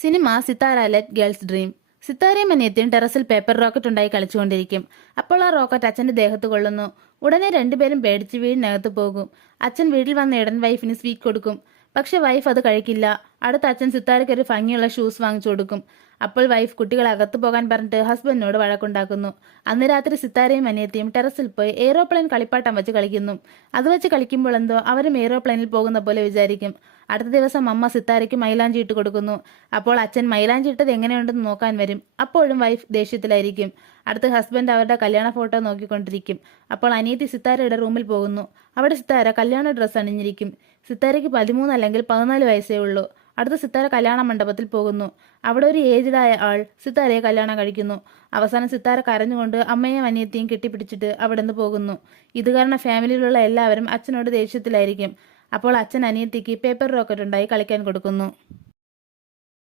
Cinema Sithara let girls dream. സിത്താരയും അനിയത്തിയും ടെറസിൽ പേപ്പർ റോക്കറ്റ് ഉണ്ടായി കളിച്ചുകൊണ്ടിരിക്കും. അപ്പോൾ ആ റോക്കറ്റ് അച്ഛന്റെ ദേഹത്ത് കൊള്ളുന്നു. ഉടനെ രണ്ടുപേരും പേടിച്ച് വീടിനകത്ത് പോകും. അച്ഛൻ വീട്ടിൽ വന്ന ഉടൻ വൈഫിന് സ്വീറ്റ് കൊടുക്കും. പക്ഷെ വൈഫ് അത് കഴിക്കില്ല. അടുത്ത അച്ഛൻ സിത്താരയ്ക്ക് ഒരു ഭംഗിയുള്ള ഷൂസ് വാങ്ങിച്ചു കൊടുക്കും. അപ്പോൾ വൈഫ് കുട്ടികളെ അകത്ത് പോകാൻ പറഞ്ഞിട്ട് ഹസ്ബൻഡിനോട് വഴക്കുണ്ടാക്കുന്നു. അന്ന് രാത്രി സിത്താരയും അനിയത്തിയും ടെറസിൽ പോയി എയ്റോപ്ലെയിൻ കളിപ്പാട്ടം വെച്ച് കളിക്കുന്നു. അത് വെച്ച് കളിക്കുമ്പോൾ എന്തോ അവരും എയ്റോപ്ലെയിനിൽ പോകുന്ന പോലെ വിചാരിക്കും. അടുത്ത ദിവസം അമ്മ സിത്താരയ്ക്ക് മൈലാഞ്ചി ഇട്ട് കൊടുക്കുന്നു. അപ്പോൾ അച്ഛൻ മൈലാഞ്ചി ഇട്ടത് എങ്ങനെയുണ്ടെന്ന് നോക്കാൻ വരും. അപ്പോഴും വൈഫ് ദേഷ്യത്തിലായിരിക്കും. അടുത്ത ഹസ്ബൻഡ് അവരുടെ കല്യാണ ഫോട്ടോ നോക്കിക്കൊണ്ടിരിക്കും. അപ്പോൾ അനിയത്തി സിത്താരയുടെ റൂമിൽ പോകുന്നു. അവിടെ സിത്താര കല്യാണ ഡ്രസ്സ് അണിഞ്ഞിരിക്കും. സിത്താരയ്ക്ക് 13 അല്ലെങ്കിൽ 14 വയസ്സേ ഉള്ളൂ. അടുത്ത സിത്താര കല്യാണ മണ്ഡപത്തിൽ പോകുന്നു. അവിടെ ഒരു ഏജ്ഡായ ആൾ സിത്താരയെ കല്യാണം കഴിക്കുന്നു. അവസാനം സിത്താര കരഞ്ഞുകൊണ്ട് അമ്മയും അനിയത്തിയും കെട്ടിപ്പിടിച്ചിട്ട് അവിടെ നിന്ന് പോകുന്നു. ഇത് കാരണം ഫാമിലിയിലുള്ള എല്ലാവരും അച്ഛനോട് ദേഷ്യത്തിലായിരിക്കും. അപ്പോൾ അച്ഛൻ അനിയത്തിക്ക് പേപ്പർ റോക്കറ്റ് ഉണ്ടായി കളിക്കാൻ കൊടുക്കുന്നു.